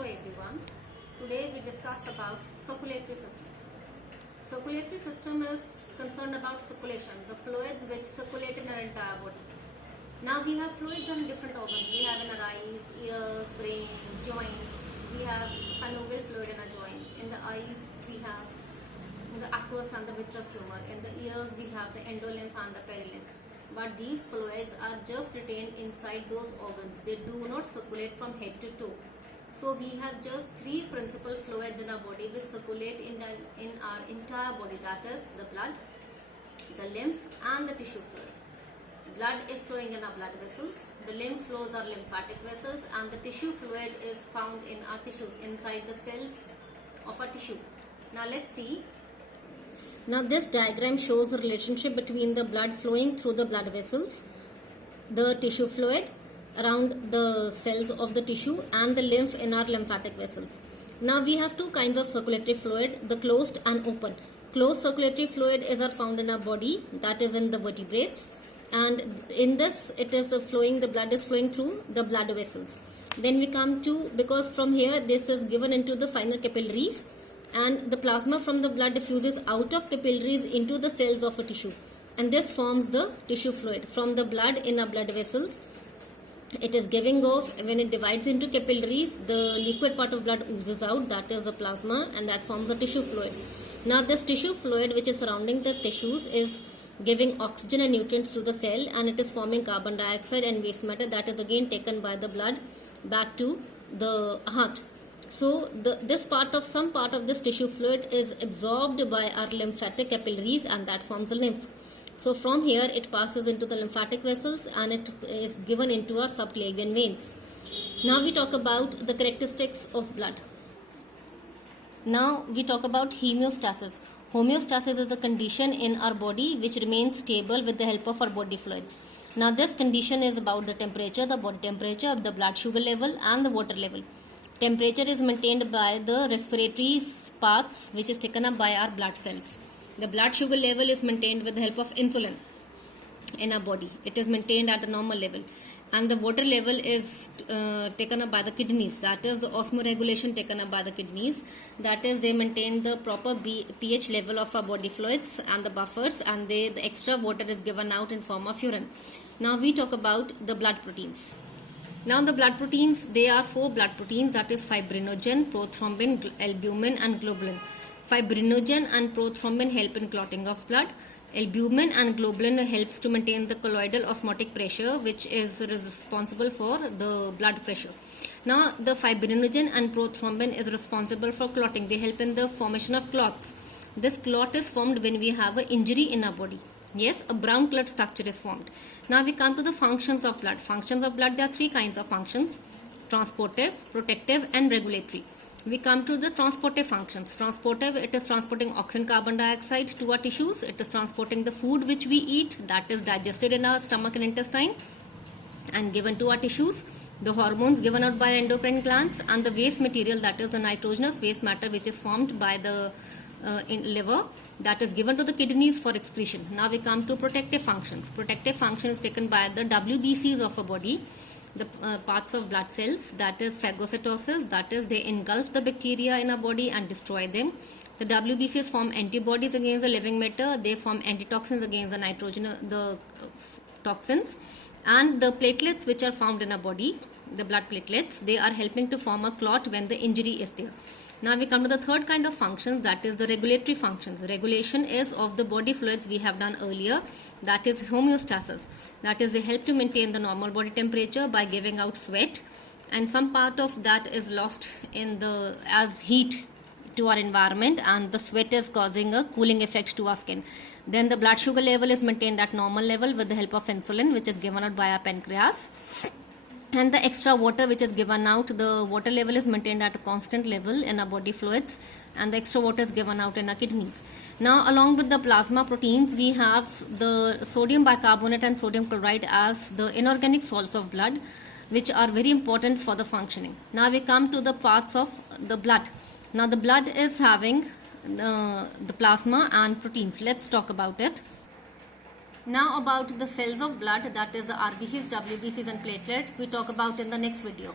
Hello everyone. Today we discuss about circulatory system. Circulatory system is concerned about circulation, the fluids which circulate in our entire body. Now we have fluids in different organs. We have in our eyes, ears, brain, joints. We have synovial fluid in our joints. In the eyes we have the aqueous and the vitreous humor. In the ears we have the endolymph and the perilymph. But these fluids are just retained inside those organs. They do not circulate from head to toe. So we have just three principal fluids in our body which circulate in our entire body. That is the blood, the lymph and the tissue fluid. Blood is flowing in our blood vessels. The lymph flows are lymphatic vessels, and the tissue fluid is found in our tissues, inside the cells of our tissue. Now let's see. Now this diagram shows the relationship between the blood flowing through the blood vessels, the tissue fluid around the cells of the tissue, and the lymph in our lymphatic vessels. Now we have two kinds of circulatory fluid, the closed and open. Closed circulatory fluid is found in our body, that is in the vertebrates, and in this it is flowing, the blood is flowing through the blood vessels. Then we come to, because from here this is given into the finer capillaries, and the plasma from the blood diffuses out of capillaries into the cells of a tissue, and this forms the tissue fluid. From the blood in our blood vessels, it is giving off, when it divides into capillaries, the liquid part of blood oozes out, that is the plasma, and that forms the tissue fluid. Now this tissue fluid which is surrounding the tissues is giving oxygen and nutrients to the cell, and it is forming carbon dioxide and waste matter that is again taken by the blood back to the heart. So some part of this tissue fluid is absorbed by our lymphatic capillaries, and that forms a lymph. So from here it passes into the lymphatic vessels, and it is given into our subclavian veins. Now we talk about the characteristics of blood. Now we talk about homeostasis. Homeostasis is a condition in our body which remains stable with the help of our body fluids. Now this condition is about the temperature, the body temperature, the blood sugar level and the water level. Temperature is maintained by the respiratory paths which is taken up by our blood cells. The blood sugar level is maintained with the help of insulin in our body. It is maintained at a normal level. And the water level is taken up by the kidneys. That is the osmoregulation taken up by the kidneys. That is, they maintain the proper pH level of our body fluids and the buffers, and the extra water is given out in form of urine. Now we talk about the blood proteins. Now the blood proteins, there are four blood proteins, that is fibrinogen, prothrombin, albumin and globulin. Fibrinogen and prothrombin help in clotting of blood. Albumin and globulin helps to maintain the colloidal osmotic pressure, which is responsible for the blood pressure. Now the fibrinogen and prothrombin is responsible for clotting. They help in the formation of clots. This clot is formed when we have an injury in our body. Yes, a brown clot structure is formed. Now we come to the functions of blood. Functions of blood, there are three kinds of functions: transportive, protective and regulatory. We come to the transportive functions. Transportive, it is transporting oxygen, carbon dioxide to our tissues. It is transporting the food which we eat, that is digested in our stomach and intestine and given to our tissues. The hormones given out by endocrine glands, and the waste material, that is the nitrogenous waste matter which is formed by the liver, that is given to the kidneys for excretion. Now we come to protective functions. Protective functions taken by the WBCs of a body, the parts of blood cells, that is phagocytosis, that is they engulf the bacteria in our body and destroy them. The WBCs form antibodies against the living matter. They form antitoxins against the toxins. And the platelets which are found in our body, the blood platelets, they are helping to form a clot when the injury is there. Now we come to the third kind of functions, that is the regulatory functions. Regulation is of the body fluids we have done earlier, that is homeostasis. That is, they help to maintain the normal body temperature by giving out sweat, and some part of that is lost as heat to our environment, and the sweat is causing a cooling effect to our skin. Then the blood sugar level is maintained at normal level with the help of insulin, which is given out by our pancreas. And the extra water which is given out, the water level is maintained at a constant level in our body fluids, and the extra water is given out in our kidneys. Now along with the plasma proteins, we have the sodium bicarbonate and sodium chloride as the inorganic salts of blood, which are very important for the functioning. Now we come to the parts of the blood. Now the blood is having the plasma and proteins. Let's talk about it. Now about the cells of blood, that is the RBCs, WBCs and platelets, we talk about in the next video.